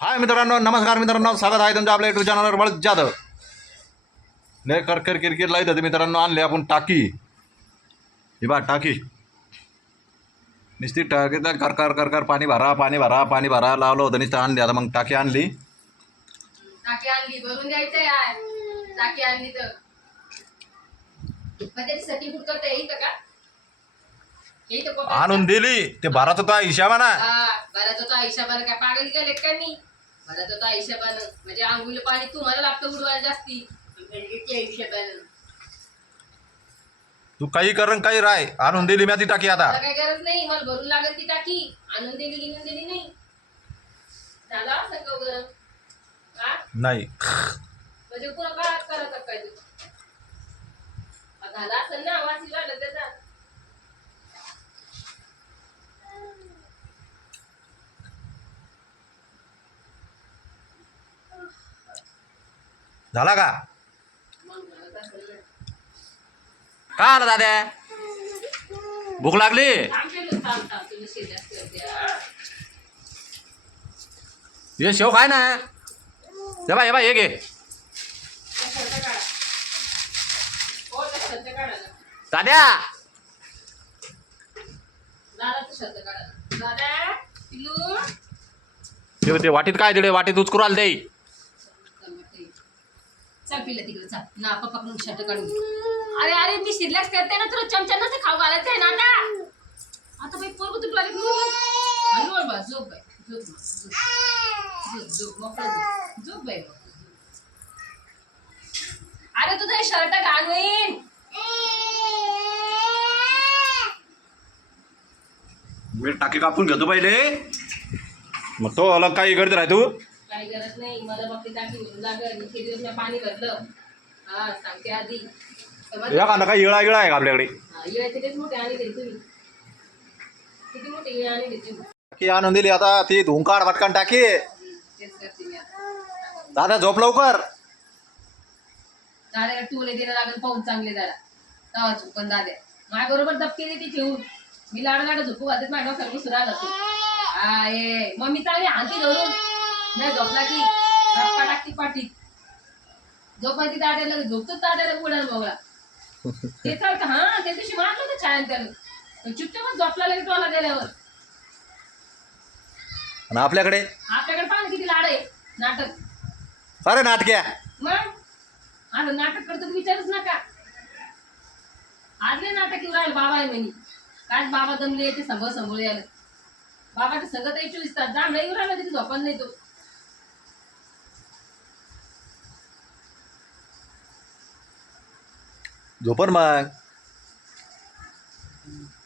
हाय मित्रांनो नमस्कार मित्रांनो स्वागत आहे तुमच्या आपल्या युट्यूब चॅनलवर वळत जाधव. लय करकर किरकिर लाईत होते मित्रांनो आणले आपण टाकी. ही बा टाकी. नुसती टाकीत कर कर कर कर पाणी भरा पाणी भरा पाणी भरा लावलं होतं नुसतं आणली. आता मग टाकी आणली. टाकी आणली भरून द्यायचं यार. टाकी आणली तर. मग त्याची सटी कुठ करता येईल का? येईल तर कोपऱ्यात. आणून दिली. ते भरात होता हिशाबाना. हा भरत होता हिशोबानं. काय पागल गेले का मी भरत होता हिशोबानं म्हणजे आंघोळीला पाणी तुम्हाला लागतं उडवायला जास्ती. त्या हिशोबानं. तू काही कर काही राय. आणून दिली मी ती टाकी आता. मला काय गरज नाही. मला भरून लागेल ती टाकी. आणून दिली गिनून दिली नाही. झाला सगळं गरम? हा नाही. म्हणजे पुन्हा काळात करत काय तू? झाला असेल ना वासी वाटत त्याचा झाला का. का आला दाद्या भूक लागली हा. ये शेव खाय ना ये बा घे हो शर्ट काढा ना. दाद्या ते वाटीत काय दिले वाटीत उचकरू आलं ते. चल पिल्ला तिकडे चल. ना पप्पा कडून शर्ट काढून. अरे अरे मी शिरल्यास करते ना तुला चमच्यानं खाऊ घालायचं आहे ना आता. आता बाई पोरग तुला आली हॅलो बा झोप बाई झोप झोप झोप झोप झोप बाई अरे तुझं हे शर्ट घाण होईन मी टाकी कापून घेतो पहिले. मग तो अलग काही करत राहतो काही गरज नाही. मला मग ती टाकी भरून लागल. इतके दिवस मी पाणी भरलं? हा सांगते आधी. समज या कांदा काही इळा आहे का आपल्याकडे? हा, इळ्याचे तेच मोठे आणि दिले तुम्ही. किती मोठे इळे आणि दिले तुम्ही. टाकी आणून दिली आता. ती धुंकाड भटकन टाकी. तेच करते मी आता. दादा झोप लवकर. दाद्याला टोले द्यायला लागेल. पाहून चांगले दादा तवा झोपन दाद्या माझ्या बरोबर दबके देते ठेवून मी लाड लाड झोपू घालते. माझ्या डोक्यावर बसून राहिला तू. ये मम्मी चांगली हाती धरून. नाही झोपला की. रप्पा टाकती पाठीत झोपायची दाद्याला झोपतोच दाद्याला उडाल बघला. ते चालतं हा त्या दिवशी मारलं होतं छान पण चुपचापच झोपला लगेच टोला गेल्यावर. आणि आपल्याकडे? आपल्याकडे पाहा ना किती लाड आहे. नाटक. अरे नाटक्या. मग? आता नाटक करतो विचारूच नका. आजले नाटक येऊ राहिले बाबा आहे म्हणे. काय बाबा दमले ते संभळ संभळ यायला बाबाच्या संगत आहे चोवीस तास. जा नाही येऊ राहिला तिथे झोपण नाही तो. झोपण मग.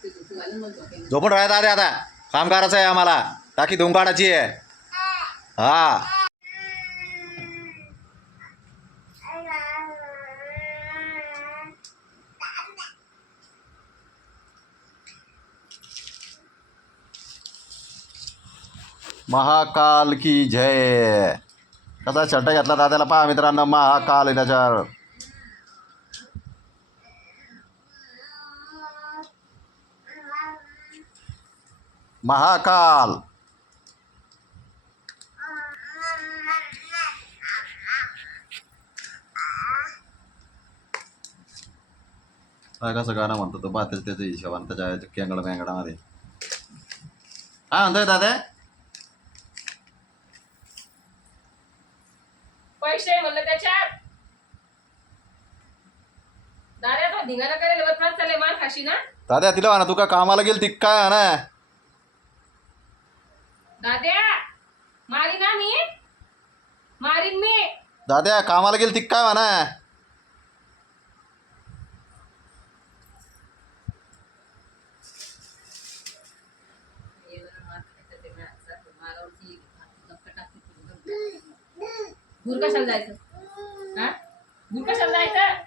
झोपण झोपू राहत अरे आता. काम करायचं आहे आम्हाला. टाकी धुंकाडाची आहे. हा. महाकाल की जय. कसा शर्ट घेतला दादाला पहा मित्रांनो महाकाल त्याच्यावर. महाकाल. कसं गाणं म्हणतो तो? बा त्याच्या हिशोबाने त्याच्या केंगड मेंगडामध्ये. काय म्हणतोय दादा? पैसे आहे म्हणलं त्याच्यात. दादा तो धिंगाणा करायला बरं फार चालले मार खाशी ना दादा तिला म्हणा तू का कामाला गेल ती काय ना दाद्या मारी ना मी. मारीन मी. दादा कामाला गेल ती काय म्हणा? गुर कशाला जायचं? हा? गुर कशाला जायचं?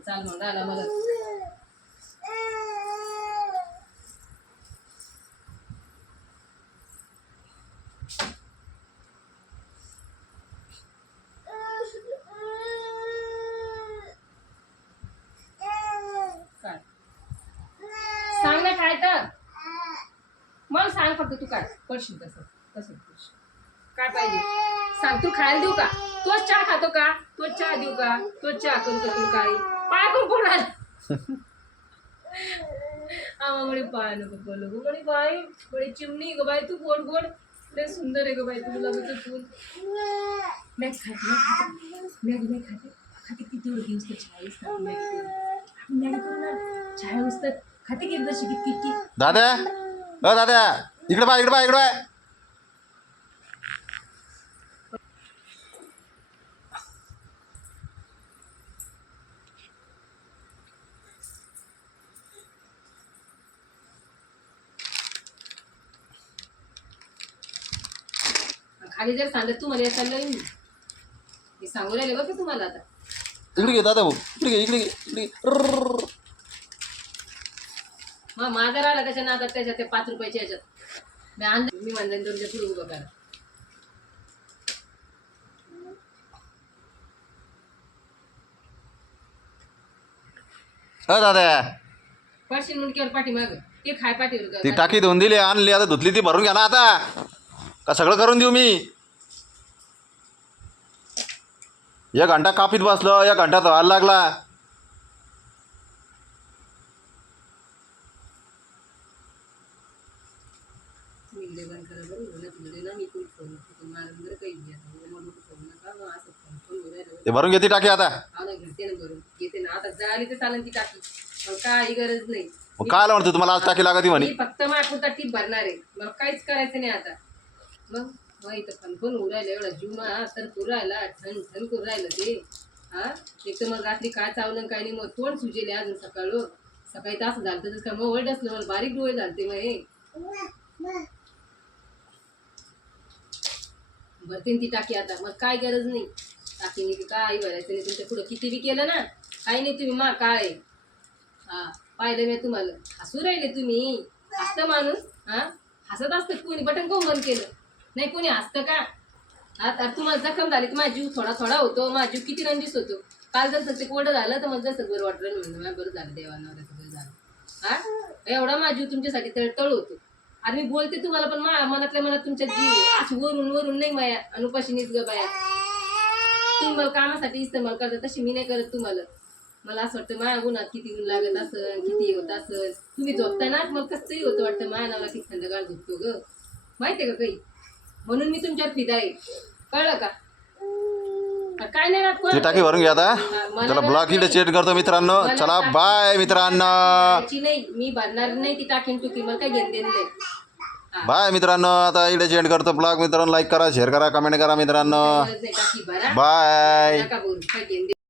चाल मग आला मला काय सांग ना काय तर मला सांग फक्त तू काय? करशील तसं. तसं काय पाहिजे? सांग तू खायला देऊ का? तोच चहा खातो का? तोच चहा देऊ का? तोच चहा करू का तू काय? पाय पण पोळा आम्हाकडे पाय नको बोलू गो म्हणे बाई बडी चिमणी ग बाई तू गोड गोड. लय सुंदर आहे ग बाई तुला बघ फुल मॅग खाते मॅग मॅग खाते. खाते किती वेळ घेऊस तर चहा असतात मॅग आपण मॅग असतात खाते किती किती दादा. दादा. इकडे बा इकडे बा इकडे बा खाली जर सांगत तू मला चाललं मी सांगू राहिले बघ तुम्हाला आता इकडे घे दादा भाऊ इकडे घे इकडे घे इकडे घे. रर्रर्रर्र. मग माझा राहिला त्याच्या नादात त्याच्यात ते पाच रुपयाच्या ह्याच्यात मी आणलं मी म्हणलं दोनच्या पुढे उभं करा. अ दादा. पडशील मुंडक्यावर पाठीमाग. ते खाय पाठीवर ती टाकी धुवून दिली आणली आता धुतली ती भरून घ्या ना आता. का सगळं करून देऊ मी? एक घंटा कापीत बसलो एक घंटा धुवायला लागला मिल्ले बंद करा बरं म्हणत म्हणजे ना मी कोणी फोन नको मला बरं काही घ्या मग फोन नका मग असं फोन फोन बोलायला ते भरून घेते टाकी आता. ना घेते ना ना. आता तर चालेल ती टाकी. मला काही गरज नाही. मग काय म्हणतो तुम्हाला आज टाकी लागत म्हणे. मी फक्त माझ्या टीप भरणार आहे. मला काहीच करायचं नाही आता. मग? मग इथं फनफन उरायला एवढा जीव मा तर करू राहिला. ठण ठण करू राहिलं ते. हा? एक तर मग रात्री काय चावलं काय नाही मग तोंड सुजेले अजून सकाळ सकाळी तास झालं तर काय? मग ओल्ड असलं. मला बारीक डोळे झालते मग हे. भरतीन ती टाकी आता. मग काय गरज नाही. टाकीने की काय भरायचं नाही तुमच्या पुढं किती बी केलं ना काही नाही तुम्ही मा काय हा पाहिलं मी तुम्हाला. हसू राहिले तुम्ही. हसतं माणूस हा? हसत असतं कोणी बटन कोण बंद केलं? नाही कोणी हसतं का? आता तुम्हाला जखम झाली तर माझी जीव थोडा थोडा होतो माझा जीव किती रंजीस होतो. काल जर ते कोरडं झालं तर मला जसं बरं वाटलं म्हणून बरं झालं देवानं बरं झालं. हा? एवढा माझा जीव तुमच्यासाठी तळतळ होतो. आणि मी बोलते तुम्हाला पण मा मनातल्या मनात तुमच्या जीव अशी वरून वरून नाही माया अनुपाशी निच ग बाया. तुम्ही मला कामासाठी इस्तेमाल करता तशी मी नाही करत तुम्हाला. मला असं वाटतं माझ्या गुणात किती गुण लागत असन किती होत असन तुम्ही झोपता ना मला कसंही होतं वाटतं माझ्या नावाला किती थंडगार झोपतो ग. माहितीये का काही? म्हणून मी तुमच्यावर फिदा आहे. कळलं का? काय नाही टाकी भरून घ्या आता. चला ब्लॉक इथे चेट करतो मित्रांनो. चला बाय मित्रांनो. नाही. मी भरणार नाही ती टाकीन टुकी मला काय घेऊन नाही. हा, बाय मित्रांनो आता इथे चेट करतो ब्लॉग मित्रांनो लाईक करा शेअर करा कमेंट करा मित्रांनो. बाय